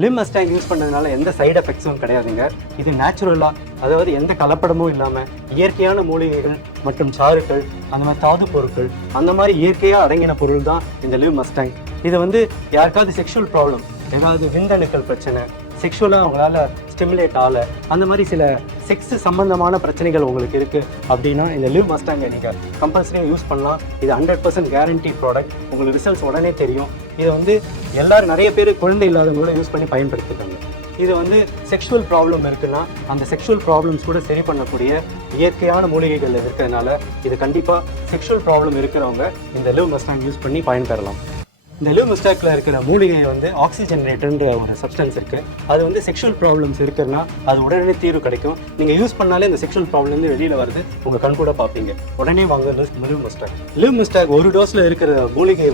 Live Mustang use பண்ணதுனால எந்த side எஃபெக்ட்ஸும் கிடையாதுங்க. இது நேச்சுரலாக, அதாவது எந்த கலப்படமும் இல்லாமல் இயற்கையான மூலிகைகள் மற்றும் சாறுகள், அந்த மாதிரி தாது பொருட்கள், அந்த மாதிரி இயற்கையாக அடங்கின பொருள் தான் இந்த லிவ் மஸ்டாங். இதை யாருக்காவது செக்ஷுவல் ப்ராப்ளம், ஏதாவது விந்தணுக்கள் பிரச்சனை, செக்ஷுவலாக அவங்களால ஸ்டிமுலேட் ஆகல, அந்த மாதிரி சில செக்ஸ் சம்பந்தமான பிரச்சனைகள் உங்களுக்கு இருக்குது அப்படின்னா இந்த லிவ் மஸ்டாங்கை நீங்கள் கம்பல்சரியாக யூஸ் பண்ணலாம். இது 100% கேரண்டி ப்ராடக்ட். உங்களுக்கு ரிசல்ட்ஸ் உடனே தெரியும். இதை எல்லாரும் நிறைய பேர் குழந்தை இல்லாதவங்களும் யூஸ் பண்ணி பயன்படுத்திட்டாங்க. இது செக்ஷுவல் ப்ராப்ளம் இருக்குன்னா அந்த செக்ஷுவல் ப்ராப்ளம்ஸ் கூட சரி பண்ணக்கூடிய இயற்கையான மூலிகைகள் இருக்கிறதுனால இது கண்டிப்பாக செக்ஷுவல் ப்ராப்ளம் இருக்கிறவங்க இந்த லிவ் மஸ்டாங் யூஸ் பண்ணி பயன்பெறலாம். இந்த லிவ் மஸ்டாக்ல இருக்கிற மூலிகை ஆக்சிஜனேட்டர்ன்ற ஒரு சப்ஸ்டன்ஸ் இருக்குது. அது செக்ஷுவல் ப்ராப்ளம்ஸ் இருக்குன்னா அது உடனே தீர்வு கிடைக்கும். நீங்கள் யூஸ் பண்ணாலே இந்த செக்ஷுவல் ப்ராப்ளம்லேருந்து வெளியில் வருது உங்கள் கண் கூட பார்ப்பீங்க. உடனே வாங்க லிவ் மஸ்டாக். லிவ் மஸ்டாக் ஒரு டோஸில் இருக்கிற மூலிகை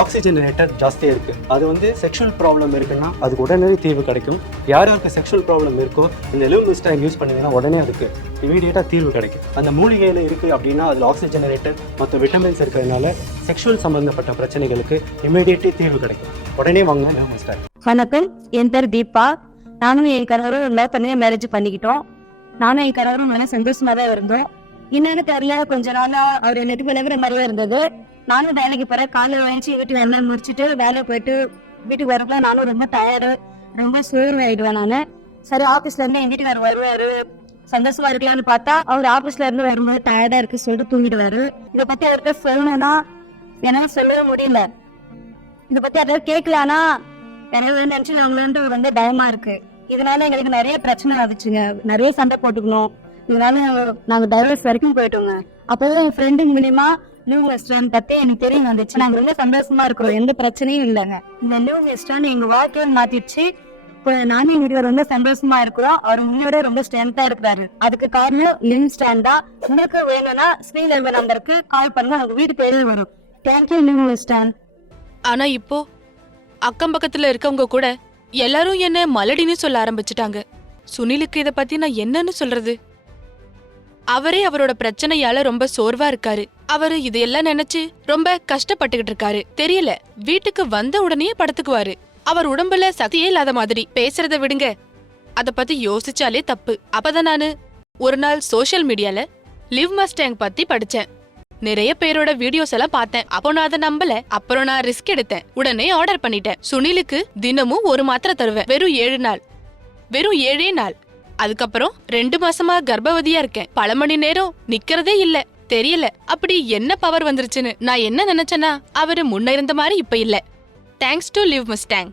ஆக்சிஜனேட்டர் ஜாஸ்தியாக இருக்குது. அது செக்ஷுவல் ப்ராப்ளம் இருக்குன்னா அதுக்கு உடனே தீர்வு கிடைக்கும். யாருக்கு செக்ஷுவல் ப்ராப்ளம் இருக்கோ இந்த லிவ் மஸ்டாக் யூஸ் பண்ணிங்கன்னா உடனே அதுக்கு இமீடியட்டாக தீர்வு கிடைக்கும். அந்த மூலிகையில் இருக்குது அப்படின்னா அதில் ஆக்சிஜனேட்டர் மற்ற விட்டமின்ஸ் இருக்கிறதுனால செக்ஷுவல் சம்பந்தப்பட்ட பிரச்சனைகளுக்கு இமீடியட்டே தீர்வு கிடைக்கும். உடனே வாங்க லிவ் மஸ்டாக். வணக்கம், என் பேர் தீபா. நானும் என் கணவரும் லவ் பண்ணி மேரேஜ் பண்ணிக்கிட்டோம். நானும் என் கணவரும் நல்லா சந்தோஷமா தான் இருந்தோம். என்னன்னு தெரியல, கொஞ்ச நாளா அவர் நெட்டு விளைவுற மாதிரியே இருந்தது. நானும் வேலைக்கு போறேன். காலையில் வச்சு வீட்டு வேலை முடிச்சுட்டு வேலைக்கு போயிட்டு வீட்டுக்கு வரக்குள்ள நானும் ரொம்ப டயர்டு, ரொம்ப சோர்வாயிடுவேன் நானு. சரி, ஆபீஸ்ல இருந்து என் வீட்டுக்காரர் வருவாரு, சந்தோஷமா இருக்கலாம்னு பார்த்தா அவர் ஆபீஸ்ல இருந்து வரும்போது டயர்டா இருக்கு சொல்லிட்டு தூங்கிடுவாரு. இதை பத்தி அவர்கிட்ட சொல்லணும்னா என்னால சொல்லவே முடியல. இதை பத்தி யாராவது கேட்கலான்னா யாராவது நினைச்சு அவங்களு ரொம்ப பயமா இருக்கு. இதனால எங்களுக்கு நிறைய பிரச்சனை ஆகுச்சுங்க, நிறைய சண்டை போட்டுக்கணும். இதனால நாங்க டைவர்ஸ் வரைக்கும் போயிட்டோங்க. அப்பவே என் ஃப்ரெண்டு மூலியமா லிவ் மஸ்டாங் பத்தி எனக்கு தெரிய வந்துச்சு. நாங்க ரொம்ப சந்தோஷமா இருக்கிறோம், எந்த பிரச்சனையும் இல்லைங்க. இந்த லிவ் மஸ்டாங் எங்க வாழ்க்கையை மாத்திடுச்சு. இப்போ நானும் எங்க வீட்டுல சந்தோஷமா இருக்கிறோம். அவர் முன்னோட ரொம்ப ஸ்ட்ரென்த்தா இருக்கிறாரு. அதுக்கு காரணம் லிவ் மஸ்டாங் தான். உங்களுக்கு வேணும்னா ஸ்கிரீன்ல இருக்க நம்பருக்கு கால் பண்ணுங்க, உங்க வீட்டு பேரே வரும். Thank you live Mustang. ஆனா இப்போ அக்கம் பக்கத்துல இருக்கவங்க கூட எல்லாரும் என்ன மலடின்னு சொல்ல ஆரம்பிச்சுட்டாங்க. சுனிலுக்கு இத பத்தி நான் என்னன்னு சொல்றது? அவரே அவரோட பிரச்சனையால ரொம்ப சோர்வா இருக்காரு. அவரு இதையெல்லாம் நினைச்சு ரொம்ப கஷ்டப்பட்டுகிட்டு இருக்காரு. தெரியல, வீட்டுக்கு வந்த உடனே படுத்துக்குவாரு. அவர் உடம்புல சக்தியே இல்லாத மாதிரி. பேசுறத விடுங்க, அத பத்தி யோசிச்சாலே தப்பு. அப்பதான் நானு ஒரு நாள் சோசியல் மீடியால லிவ் மஸ்டாங் பத்தி படிச்சேன். நிறைய பேரோட வீடியோஸ் எல்லாம் பார்த்தேன். அப்போ நான் அதை நம்பல. அப்புறம் நான் ரிஸ்க் எடுத்தேன். உடனே ஆர்டர் பண்ணிட்டேன். சுனிலுக்கு தினமும் ஒரு மாத்திரை தருவேன். வெறும் 7 நாள், வெறும் 7 நாள். அதுக்கப்புறம் 2 மாசமா கர்ப்பவதியா இருக்கேன். பல மணி நேரம் நிக்கிறதே இல்ல. தெரியல அப்படி என்ன பவர் வந்துருச்சுன்னு. நான் என்ன நினைச்சேன்னா அவரு முன்ன இருந்த மாதிரி இப்ப இல்ல. Thanks to live Mustang.